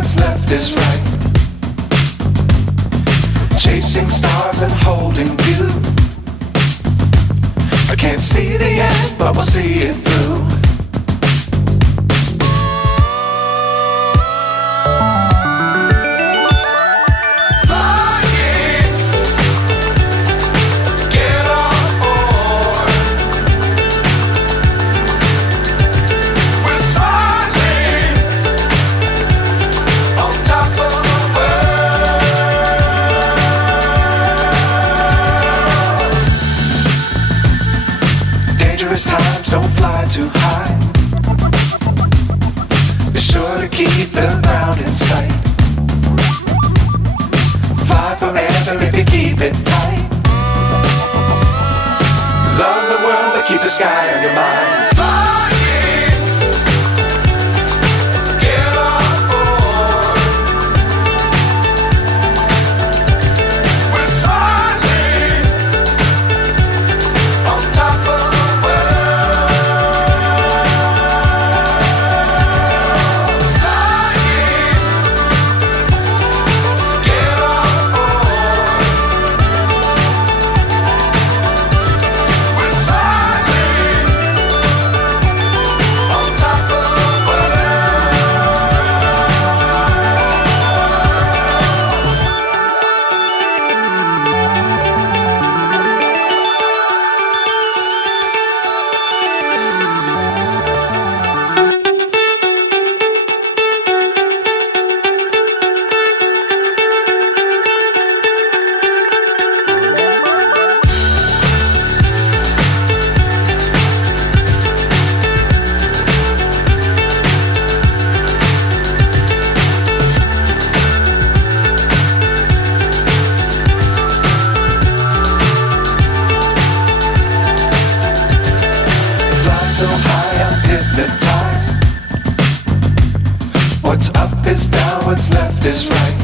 what's left is right. Chasing stars and holding you. I can't see the end, but we'll see it through. Times don't fly too high. Be sure to keep the ground in sight. Fly forever if you keep it tight. Love the world but keep the sky on your mind. So high I'm hypnotized. What's up is down, what's left is right.